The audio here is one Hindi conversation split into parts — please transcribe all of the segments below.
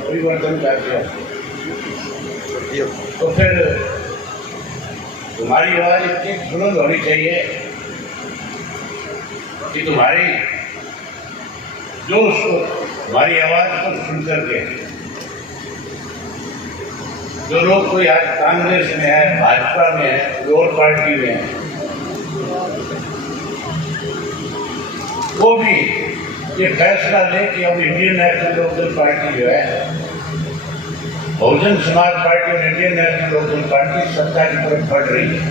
परिवर्तन करते हैं, तो फिर तुम्हारी आवाज इतनी बुलंद होनी चाहिए कि तुम्हारी जोश को, तुम्हारी आवाज को सुन करके जो लोग कोई आज कांग्रेस में है, भाजपा में है, और पार्टी में है, वो भी ये फैसला ले कि अब इंडियन नेशनल लोकदल पार्टी जो है, बहुजन समाज पार्टी और इंडियन नेशनल लोकदल पार्टी सत्ता की तरफ बढ़ रही है।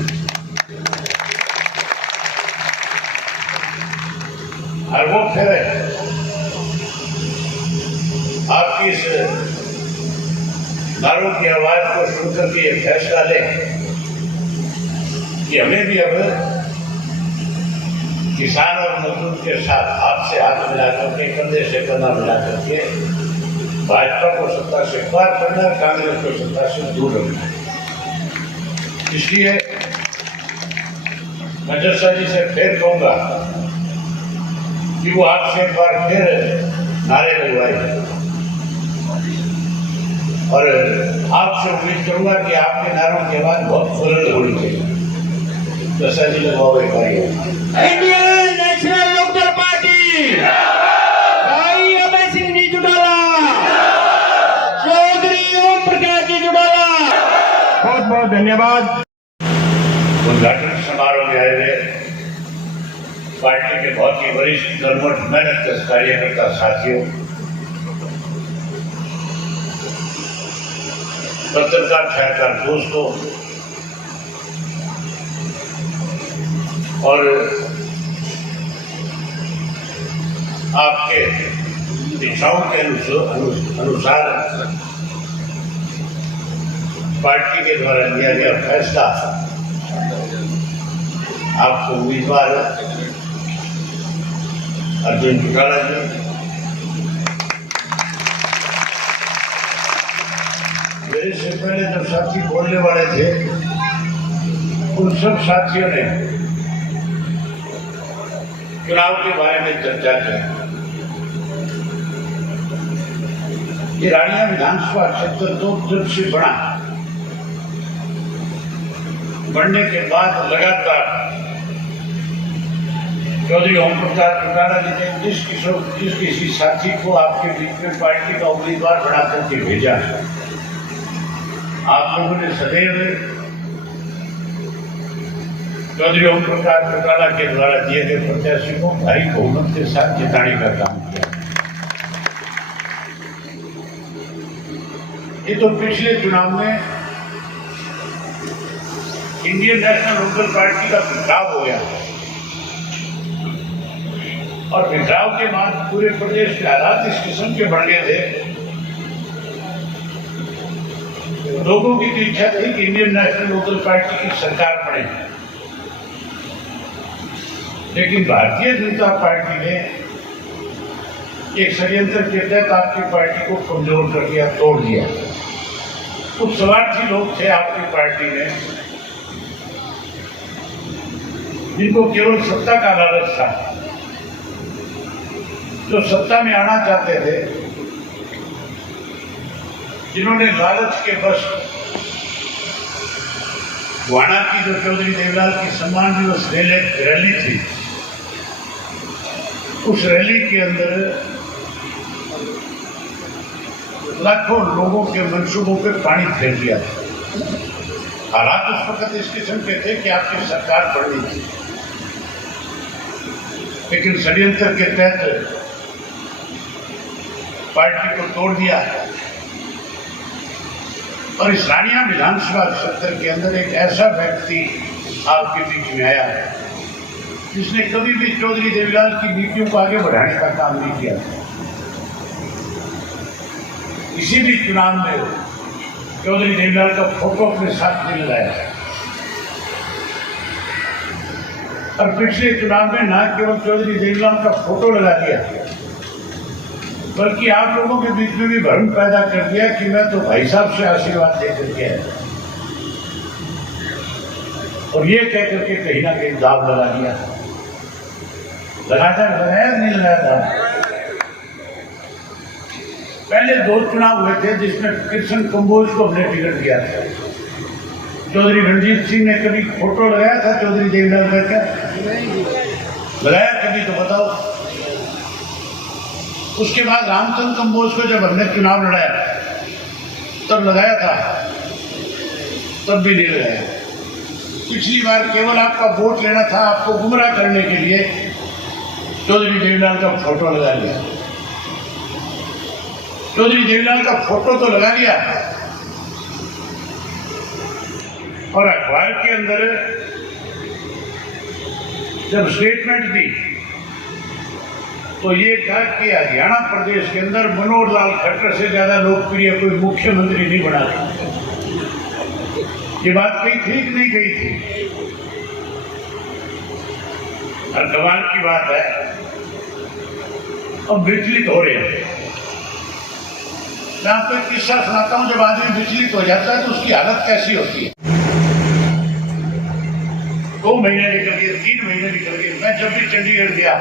और वो फिर आपकी इस नारों की आवाज को सुनकर के ये फैसला ले कि हमें भी अब किसान और मजदूर के साथ हाथ से हाथ मिला करके, कंधे से कंधा मिला करके भाजपा को सत्ता से पार करना, कांग्रेस को सत्ता से दूर रखना। इसलिए मैं जस्सा जी से फिर कहूंगा कि वो आपसे एक बार फिर नारे लगवाए, और आपसे उम्मीद करूंगा कि आपके नारों के बाद बहुत बुलंद होनी चाहिए। जस्सा जी लगवाओ एक बार। इंडियन नेशनल लोकदल पार्टी, भाई अभय सिंह जी चौटाला, चौधरी ओम प्रकाश जी चौटाला, बहुत बहुत धन्यवाद। उद्घाटन समारोह में आए हुए पार्टी के बहुत ही वरिष्ठ कर्मठ मेहनत कार्यकर्ता साथियों, पत्रकार छायाकार दोस्तों और आपके इच्छाओं के अनुसार पार्टी के द्वारा लिया गया फैसला आपको उम्मीदवार अर्जुन चौटाला जी, मेरे से पहले जो साथी बोलने वाले थे उन सब साथियों ने चुनाव के बारे में चर्चा की। ये रानिया विधानसभा क्षेत्र दो जब से बढ़ने के बाद लगातार चौधरी ओम प्रकाश चौटाला जी ने जिस किसी साथी को आपके बीच में पार्टी का उम्मीदवार बना करके भेजा, आप लोगों ने सदैव चौधरी ओम प्रकाश चौटाला के द्वारा दिए गए प्रत्याशी को भारी बहुमत के साथ जिताने का काम किया। ये तो पिछले चुनाव में इंडियन नेशनल लोकदल पार्टी का बिखराव हो गया, और बिखराव के बाद पूरे प्रदेश के हालात इस किस्म के बढ़ गए थे, लोगों की तो इच्छा थी कि इंडियन नेशनल लोकदल पार्टी की सरकार बने, लेकिन भारतीय जनता पार्टी ने एक षड्यंत्र के तहत आपकी पार्टी को कमजोर कर दिया, तोड़ दिया। कुछ स्वार्थी लोग थे आपकी पार्टी में जिनको केवल सत्ता का लालच था, जो सत्ता में आना चाहते थे, जिन्होंने लालच के बस गुआना की जो चौधरी देवलाल की सम्मान दिवस रैली थी, उस रैली के अंदर लाखों लोगों के मंसूबों पे पानी फेर दिया था। हालात उस वक्त इस किस्म के थे कि आपकी सरकार बढ़नी थी, लेकिन षड्यंत्र के तहत पार्टी को तोड़ दिया। और इस रानिया विधानसभा क्षेत्र के अंदर एक ऐसा व्यक्ति आपके बीच में आया जिसने कभी भी चौधरी देवीलाल की नीतियों को आगे बढ़ाने का काम नहीं किया। किसी भी चुनाव में चौधरी देवीलाल का फोटो अपने साथ नहीं लाया, और पिछले चुनाव में न केवल चौधरी देवीलाल का फोटो लगा दिया, बल्कि आप लोगों के बीच में भी भ्रम पैदा कर दिया कि मैं तो भाई साहब से आशीर्वाद लेकर के आया, और ये कह करके कहीं ना कहीं दाव लगा दिया। लगाया नहीं लगाया था। पहले 2 चुनाव हुए थे जिसमें कृष्ण कंबोज को हमने टिकट दिया था। चौधरी रणजीत सिंह ने कभी फोटो लगाया था चौधरी देवीलाल का? क्या लगाया कभी तो बताओ। उसके बाद रामचंद्र कंबोज को जब हमने चुनाव लड़ाया तब लगाया था, तब भी नहीं लगाया। पिछली बार केवल आपका वोट लेना था, आपको गुमराह करने के लिए चौधरी देवीलाल का फोटो लगा लिया। चौधरी देवीलाल का फोटो तो लगा लिया और अखबार के अंदर जब स्टेटमेंट दी तो ये कहा कि हरियाणा प्रदेश के अंदर मनोहर लाल खट्टर से ज्यादा लोकप्रिय कोई मुख्यमंत्री नहीं बना सकता। ये बात कहीं ठीक नहीं गई थी। और कमाल की बात है, अब विचलित हो रहे हैं। मैं आपको एक किस्सा सुनाता हूं। जब आदमी विचलित हो जाता है तो उसकी हालत कैसी होती है। 2 महीने निकल गए, 3 महीने निकल गए। मैं जब भी चंडीगढ़ गया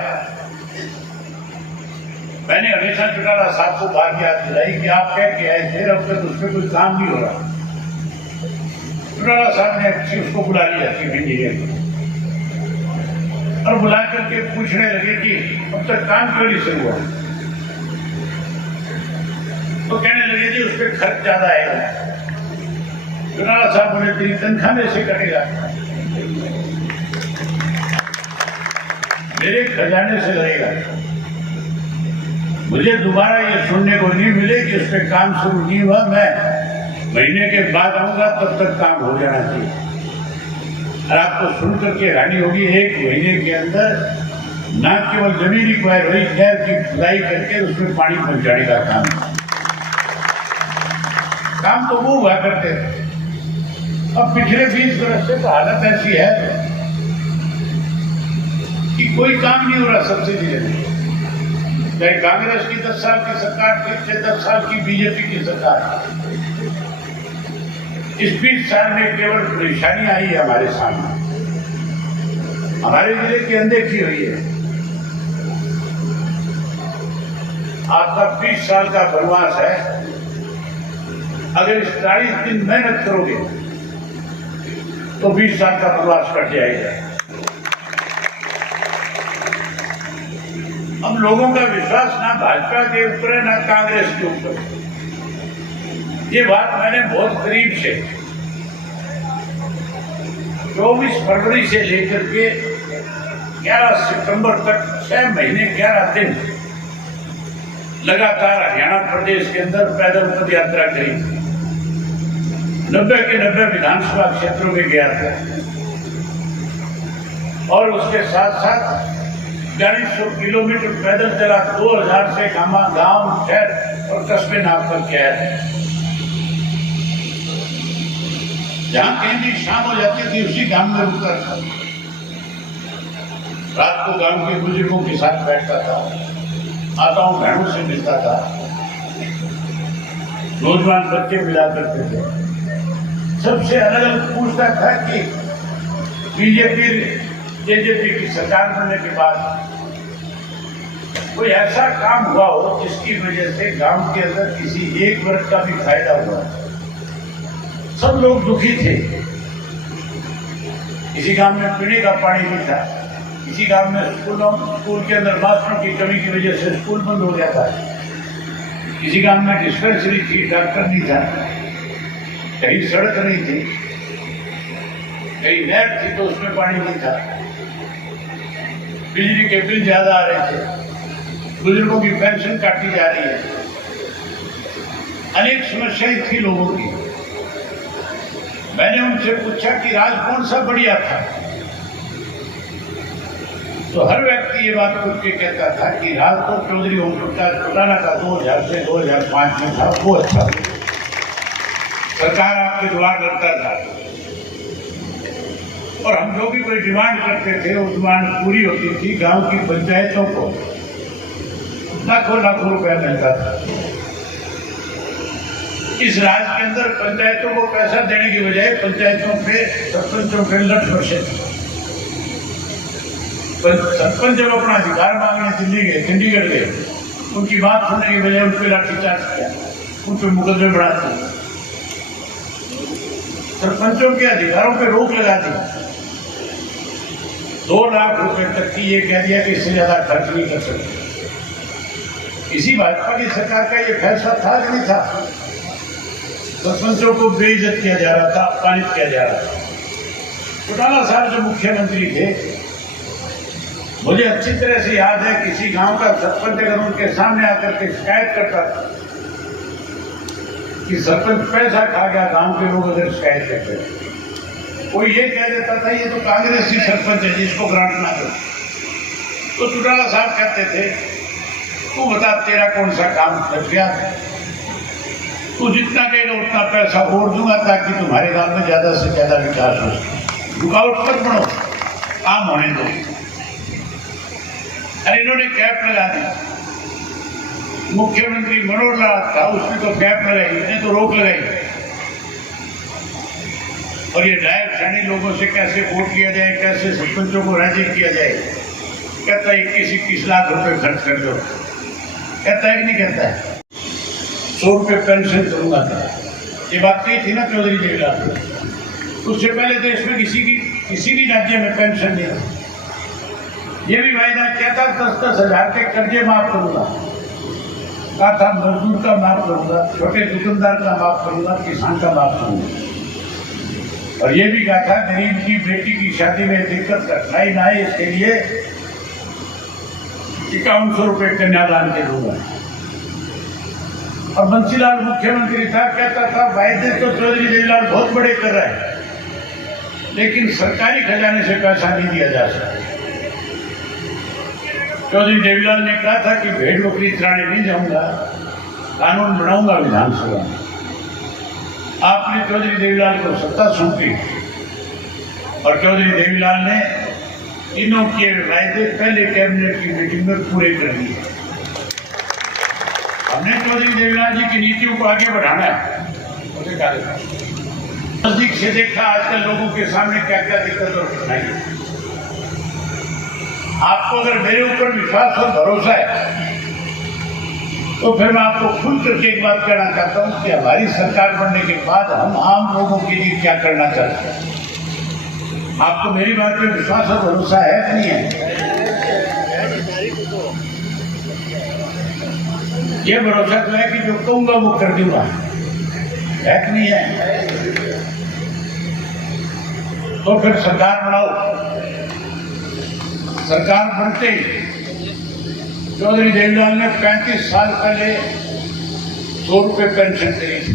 मैंने हमेशा चौटाला साहब को बात याद दिलाई कि आप कह के आए थे, अब तक उसमें कोई काम नहीं हो रहा। चौटाला साहब ने उसको बुला लिया चीफ इंजीनियर और बुला करके पूछने लगे कि अब तक काम क्यों नहीं शुरू हुआ। तो कहने लगे जी उस पर खर्च ज्यादा आएगा। चौटाला साहब बोले तेरी तनख्वाह में से कटेगा, मेरे खजाने से लगेगा। मुझे दोबारा ये सुनने को नहीं मिले कि उस पर काम शुरू नहीं हुआ। मैं महीने के बाद आऊंगा, तब तक काम हो जाना चाहिए। और आपको सुन करके हैरानी होगी, 1 महीने के अंदर न केवल जमीन रिक्वायर हुई, खैर की खुदाई करके उसमें पानी पहुंचाने का काम तो वो हुआ करते थे। अब पिछले 20 वर्ष से तो हालत ऐसी है कि कोई काम नहीं हो रहा। सब्सिडी देने चाहे कांग्रेस की 10 साल की सरकार थी, चाहे 10 साल की बीजेपी की सरकार। इस 20 साल में केवल परेशानी आई है हमारे सामने, हमारे जिले की अनदेखी हुई है। आपका 20 साल का वनवास है। अगर इस 40 दिन मेहनत करोगे तो 20 साल का वनवास कट जाएगा। अब लोगों का विश्वास ना भाजपा के ऊपर है ना कांग्रेस के ऊपर। ये बात मैंने बहुत करीब से 24 फरवरी से लेकर के 11 सितंबर तक 6 महीने 11 दिन लगातार हरियाणा प्रदेश के अंदर पैदल पद यात्रा करी। 90 के 90 विधानसभा क्षेत्रों में गया था और उसके साथ साथ 4200 किलोमीटर पैदल चला। 2000 से गांव शहर और कस्बे नाप कर के आया था। जहां कहीं भी शाम हो जाती थी उसी गांव में रुकता था। रात को गांव के बुजुर्गों के साथ बैठता था, माताओं बहनों से मिलता था, नौजवान बच्चे मिला करते थे। सबसे अलग अलग पूछता था कि बीजेपी जेजेपी की सरकार बनने के बाद कोई ऐसा काम हुआ हो जिसकी वजह से गांव के अंदर किसी एक वर्ग का भी फायदा हुआ। सब लोग दुखी थे। किसी गांव में पीने का पानी नहीं था, किसी गांव में स्कूल के अंदर मास्टरों की कमी की वजह से स्कूल बंद हो गया था, किसी गांव में डिस्पेंसरी थी, डॉक्टर नहीं था, कहीं सड़क नहीं थी, कहीं नहर थी तो उसमें पानी नहीं था, बिजली के बिल ज्यादा आ रहे थे, बुजुर्गों की पेंशन काटी जा रही है, अनेक समस्याएं थी लोगों की। मैंने उनसे पूछा कि राज कौन सा बढ़िया था, तो हर व्यक्ति ये बात खुद के कहता था कि राज तो चौधरी ओम प्रकाश चौटाला का 2000 से 2005 में था, वो अच्छा सरकार आपके द्वार लगता था और हम जो भी कोई डिमांड करते थे वो डिमांड पूरी होती थी। गांव की पंचायतों को लाखों लाखों रुपया मिलता था। इस राज्य के अंदर पंचायतों को पैसा देने की बजाय पंचायतों पे सरपंचों पे लठ बरसे। सरपंच जब अपना अधिकार मांगने दिल्ली गए, चंडीगढ़ गए उनकी बात सुनने की बजाय उन पर लाठीचार्ज किया, उन पर मुकदमे बढ़ा दिए, सरपंचों के अधिकारों पर रोक लगा दी, 2 लाख रुपए तक की ये कह दिया कि इससे ज्यादा खर्च नहीं कर सकते। इसी भाजपा की सरकार का ये फैसला था कि नहीं था? सरपंचों को बेइज्जत किया जा रहा था, अपमानित किया जा रहा था। चौटाला साहब जो मुख्यमंत्री थे, मुझे अच्छी तरह से याद है, किसी गांव का सरपंच अगर उनके सामने आकर के शिकायत करता था कि सरपंच पैसा खा गया, गांव के लोग अगर शिकायत करते थे, कोई ये कह देता था ये तो कांग्रेसी सरपंच है जिसको ग्रांट ना करो। तो चौटाला साहब कहते थे तू बता तेरा कौन सा काम लग गया, तू जितना कहेगा उतना पैसा और दूंगा ताकि तुम्हारे गांव में ज्यादा से ज्यादा विकास हो। रुकावट मत बनो, काम होने दो। अरे इन्होंने कैप लगा दी, मुख्यमंत्री मनोहर लाल था, उसने तो कैप लगाई, उसने तो रोक लगाई। और ये डायरेक्ट श्रेणी लोगों से कैसे वोट किया जाए, कैसे सरपंचों को राजी किया जाए, कहता है 21 लाख रुपए खर्च कर दो, कहता है कि नहीं कहता है? 100 रुपये पेंशन करूंगा, ये बात कही थी ना चौधरी देवीलाल। उससे पहले देश में किसी भी राज्य में पेंशन नहीं। ये भी वायदा किया था 10-10 हजार के कर्जे माफ करूंगा, कहा था मजदूर का माफ करूंगा, छोटे दुकानदार का माफ करूंगा, किसान का माफ करूंगा। और ये भी कहा था गरीब की बेटी की शादी में दिक्कत कठिनाई ना आए इसके लिए 5100 रुपये कन्यादान के दूंगा। और बंसीलाल मुख्यमंत्री था, कहता था वायदे तो चौधरी देवीलाल बहुत बड़े कर रहा है, लेकिन सरकारी खजाने से पैसा नहीं दिया जा सकता। चौधरी देवीलाल ने कहा था कि भेड़ बकरी चराने नहीं जाऊंगा, कानून बनाऊंगा विधानसभा में। आपने चौधरी देवीलाल को सत्ता सौंपी और चौधरी देवीलाल ने तीनों के वायदे पहले कैबिनेट की मीटिंग में पूरे कर दिए। हमने चौधरी देवीलाल जी की नीतियों को आगे बढ़ाना है। नजदीक से देखा आजकल लोगों के सामने क्या क्या दिक्कत और कठिनाई है। आपको अगर मेरे ऊपर विश्वास और भरोसा है तो फिर मैं आपको खुल करके एक बात कहना चाहता हूं कि हमारी सरकार बनने के बाद हम आम लोगों के लिए क्या करना चाहते हैं। आपको मेरी बात पे विश्वास और भरोसा है कि नहीं है? ये भरोसा तो है कि जो कहूंगा वो कर दूंगा, है कि नहीं है? तो फिर सरकार बनाओ। सरकार बनते ही चौधरी देवीलाल ने 35 साल पहले 100 रुपये पेंशन दी थी।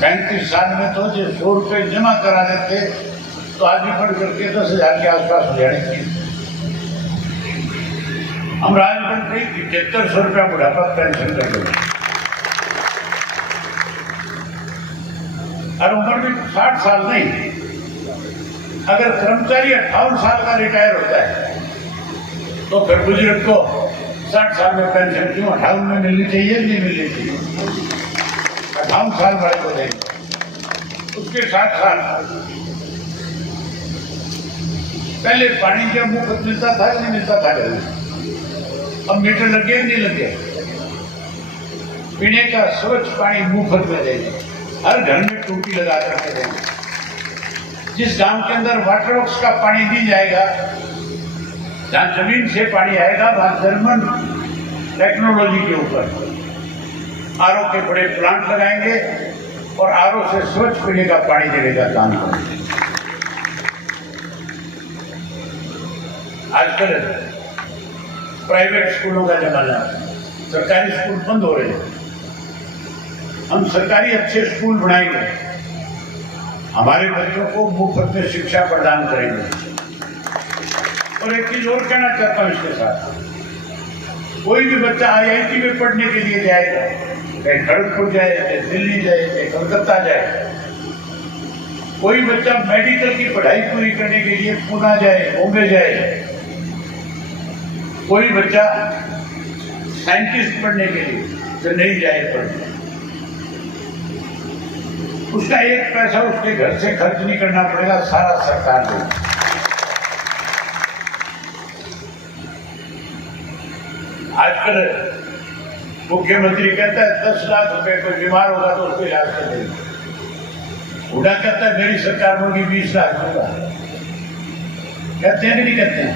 35 साल में तो जो 100 रुपये जमा करा देते तो आगे बढ़ करके 10,000 के आसपास हो जाने की। हम राजभवन पे 7300 रुपया बुढ़ापा पेंशन कर देंगे और उम्र भी 60 साल नहीं। अगर कर्मचारी 58 साल का रिटायर होता है तो फिर बुजुर्ग को 60 साल में पेंशन क्यों 58 में मिलनी चाहिए, नहीं मिलनी चाहिए? 58 साल वाले को देंगे। उसके 60 साल पहले पानी जब मुफ्त मिलता था नहीं मिलता था घर में, अब मीटर लग गया नहीं लग गया। पीने का स्वच्छ पानी मुफ्त में देंगे, हर घर में टूटी लगा करके देंगे। जिस गांव के अंदर वाटर वर्क्स का पानी दी जाएगा, जहां जमीन से पानी आएगा, वहां जर्मन टेक्नोलॉजी के ऊपर आरओ के बड़े प्लांट लगाएंगे और आरओ से स्वच्छ पीने का पानी देने का काम करेंगे। आजकल प्राइवेट स्कूलों का जमाना है, सरकारी स्कूल बंद हो रहे हैं। हम सरकारी अच्छे स्कूल बनाएंगे, हमारे बच्चों को मुफ्त में शिक्षा प्रदान करेंगे। और एक चीज और कहना चाहता हूं इसके साथ, कोई भी बच्चा IIT में पढ़ने के लिए जाएगा, चाहे खड़गपुर जाए, चाहे दिल्ली जाए, चाहे कोलकाता जाए, कोई बच्चा मेडिकल की पढ़ाई पूरी करने के लिए पुणे जाए, बॉम्बे जाए, कोई बच्चा साइंटिस्ट पढ़ने के लिए चेन्नई जाए पढ़ने, उसका एक पैसा उसके घर से खर्च नहीं करना पड़ेगा, सारा सरकार देगी। आजकल मुख्यमंत्री कहता है 10 लाख रुपए कोई बीमार होगा तो उसको इलाज कर देंगे। हुड्डा कहता है मेरी सरकार होगी 20 लाख दूंगा। कहते हैं कि नहीं कहते हैं?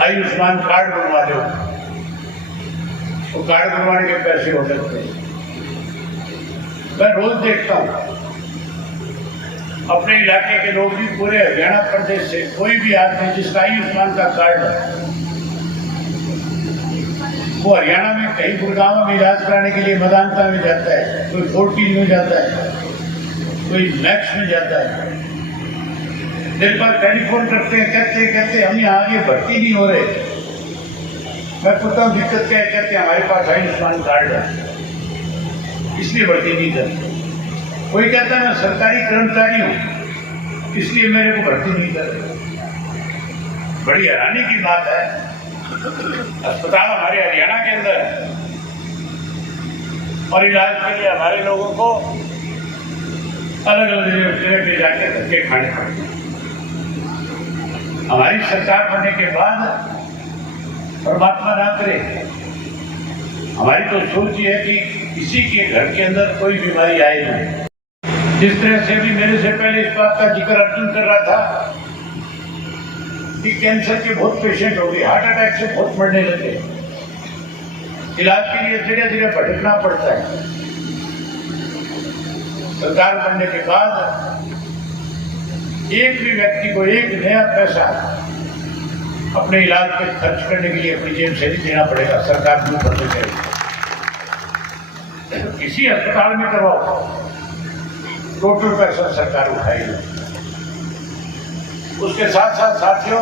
आयुष्मान कार्ड बनवा दो, तो कार्ड बनवाने के पैसे हो सकते हैं। मैं रोज देखता हूं अपने इलाके के लोग भी, पूरे हरियाणा प्रदेश से कोई भी आदमी जिसका आयुष्मान का कार्ड है, वो हरियाणा में कहीं गुड़गांव में इलाज कराने के लिए मेदांता में जाता है, कोई फोर्टीन में जाता है, कोई मैक्स में जाता है। दिन भर टेलीफोन करते हैं, कहते हम यहाँ आगे भर्ती नहीं हो रहे। मैं पूछता हूँ दिक्कत क्या है? कहते हमारे पास आयुष्मान कार्ड है इसलिए भर्ती नहीं करते। कोई कहता है मैं सरकारी कर्मचारी हूं इसलिए मेरे को भर्ती नहीं करते। बड़ी हैरानी की बात है, अस्पताल हमारे हरियाणा के अंदर है और इलाज के लिए हमारे लोगों को अलग अलग जगह पे जाके धक्के खाने पड़ते हैं। हमारी सरकार बनने के बाद परमात्मा ना करे, हमारी तो सोच ये है कि किसी के घर के अंदर कोई बीमारी आए नहीं। जिस तरह से भी मेरे से पहले इस बात का जिक्र अर्जुन कर रहा था कि कैंसर के बहुत पेशेंट हो गए, हार्ट अटैक से बहुत मरने लगे, इलाज के लिए धीरे धीरे भटकना पड़ता है। सरकार बनने के बाद एक भी व्यक्ति को एक नया पैसा अपने इलाज पे खर्च करने के लिए अपनी जेब से नहीं देना पड़ेगा। सरकार क्यों करनी चाहिए? किसी अस्पताल में करवाओ, टोटल पैसा सरकार उठाएगी। उसके साथ साथ साथियों,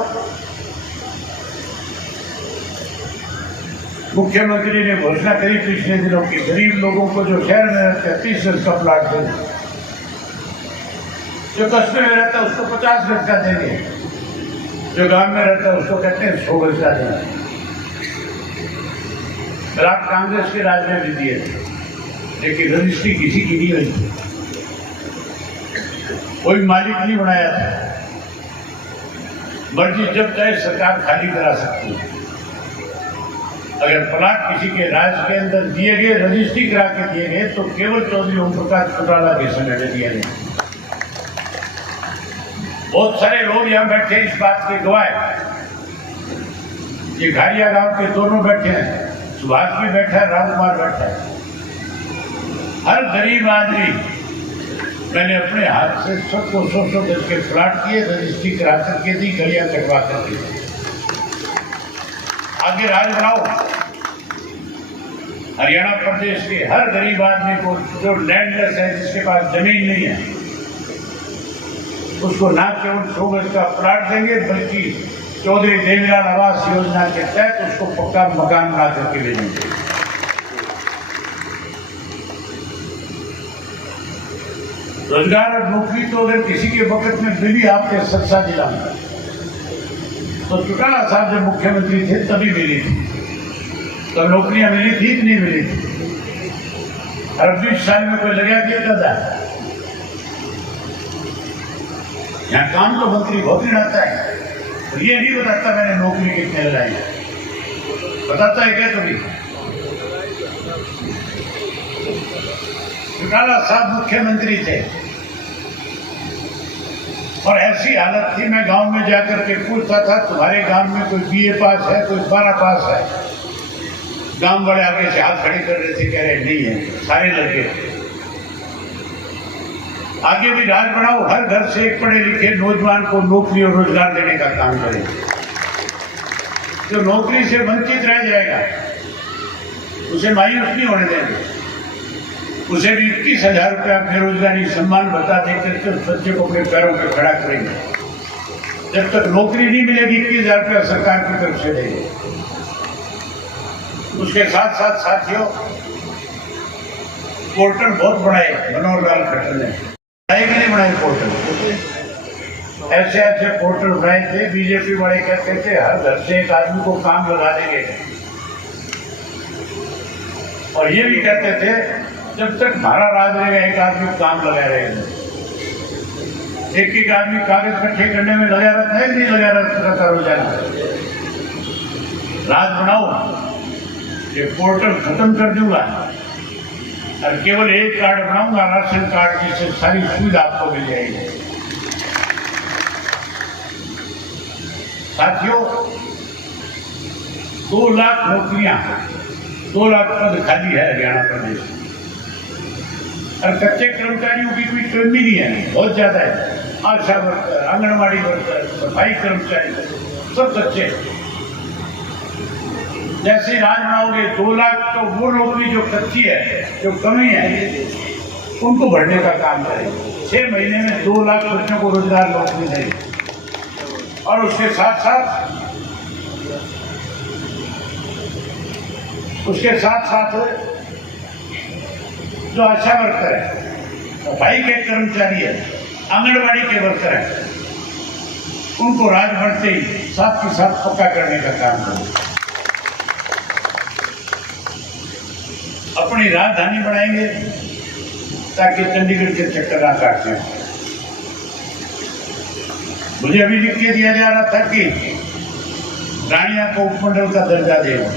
मुख्यमंत्री ने घोषणा करी पिछले दिनों की गरीब लोगों को जो शहर में रहते हैं 30 गज का प्लाट देंगे, जो कस्बे में रहता है उसको 50 गज का देंगे, जो गांव में रहता है उसको कहते हैं 100 गज का देंगे। रात कांग्रेस के राज में भी दिए थे, लेकिन रजिस्ट्री किसी की नहीं हुई, कोई मालिक नहीं बनाया था। मर्जी जब चाहे सरकार खाली करा सकती है। अगर प्लाट किसी के राज के अंदर दिए गए, रजिस्ट्री करा के दिए गए, तो केवल चौधरी ओम प्रकाश चौटाला के समय में दिए गए। बहुत सारे लोग यहां बैठे इस बात के गवाह हैं। ये घारिया गांव के दोनों बैठे हैं, सुभाष भी बैठा है, रामकुमार बैठा है। हर गरीब आदमी, मैंने अपने हाथ से 100 गज के प्लाट किए, रजिस्ट्री करा करके दी, गलियां कटवा करके। आगे राज बनाओ। हरियाणा प्रदेश के हर गरीब आदमी को जो लैंडलेस है, जिसके पास जमीन नहीं है, उसको ना केवल 100 गज का प्लाट देंगे, बल्कि चौधरी देवीलाल आवास योजना के तहत उसको पक्का मकान बना करके ले देंगे। रोजगार और नौकरी तो अगर किसी के वक्त में मिली आपके सरसा जिला में, तो चौटाला साहब जब मुख्यमंत्री थे तभी मिली थी। तब नौकरियां मिली थी कि नहीं मिली थी? और 20 साल में कोई लगा दिया था। यहाँ काम तो मंत्री बहुत गिनाता है, तो ये नहीं बताता मैंने नौकरी कितने लगाई, बताता है क्या कभी? चौटाला साहब मुख्यमंत्री थे और ऐसी हालत थी, मैं गांव में जाकर के पूछता था तुम्हारे गांव में कोई बीए पास है, कोई 12 पास है? गांव वाले आगे से हाथ खड़े कर रहे थे, कह रहे नहीं है, सारे लड़के। आगे भी राज बढ़ाओ, हर घर से एक पढ़े लिखे नौजवान को नौकरी और रोजगार देने का काम करें। जो नौकरी से वंचित रह जाएगा उसे मायूस नहीं होने देंगे, उसे भी 21,000 रुपया बेरोजगारी सम्मान भत्ता देकर के उस बच्चे को अपने पैरों पर खड़ा करेंगे। जब तक नौकरी नहीं मिलेगी 21,000 रुपया सरकार की तरफ से देंगे। उसके साथ साथ साथियों, पोर्टल बहुत बनाए मनोहर लाल खट्टर ने, बनाए कि नहीं बनाए पोर्टल? ऐसे ऐसे पोर्टल बनाए थे, बीजेपी वाले कहते थे हर घर से एक आदमी को काम लगा देंगे, और ये भी कहते थे जब तक हमारा राज रहेगा एक आदमी काम लगा रहेगा। एक आदमी कागज इकट्ठे करने में लगा रहता है कि नहीं लगा रहता रोजाना? राज बनाओ, ये पोर्टल खत्म कर दूंगा और केवल एक कार्ड बनाऊंगा, राशन कार्ड, जिससे सारी सुविधा आपको मिल जाएगी। साथियों, 2 लाख नौकरियां, 2 लाख पद खाली है हरियाणा प्रदेश में, और कच्चे कर्मचारियों की कोई कमी नहीं है, बहुत ज्यादा है। आशा वर्कर, आंगनबाड़ी वर्कर, सफाई कर्मचारी, सब कच्चे। जैसे राज बनाओगे 2 लाख, तो वो नौकरी जो कच्ची है, जो कमी है, उनको भरने का काम करेंगे। 6 महीने में 2 लाख बच्चों को रोजगार नौकरी देंगे। और उसके साथ साथ जो आशा वर्कर है, सफाई के कर्मचारी है, आंगनबाड़ी के वर्कर हैं, उनको राज बढ़ते ही साथ के साथ पक्का करने का काम करें। अपनी राजधानी बनाएंगे ताकि चंडीगढ़ के चक्कर ना काटने। मुझे अभी लिख के दिया जा रहा था कि रानिया को उपमंडल का दर्जा देगा,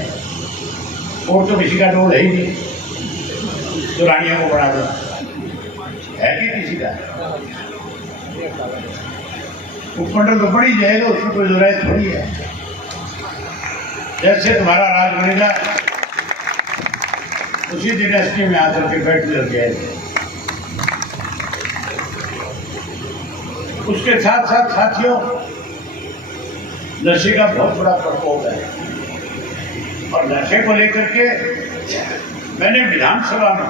और तो किसी का डोल है ही नहीं तो रानिया को बढ़ा दो, है कि किसी का? उपमंडल तो बड़ी जाएगा, उसकी कोई जरूरत थोड़ी है। जैसे तुम्हारा राज बनेगा उसी दिन एसपी में आकर के बैठ लग जाएगा। उसके साथ साथ साथियों, नशे का बहुत बड़ा प्रकोप है, और नशे को लेकर के मैंने विधानसभा में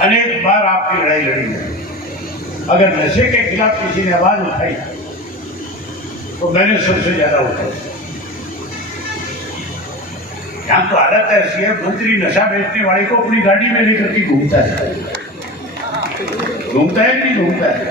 अनेक बार आपकी लड़ाई लड़ी है। अगर नशे के खिलाफ किसी ने आवाज उठाई तो मैंने सबसे ज्यादा उठाई। यहाँ तो हालत ऐसी है, मंत्री नशा बेचने वाले को अपनी गाड़ी में लेकर के घूमता है कि नहीं घूमता है?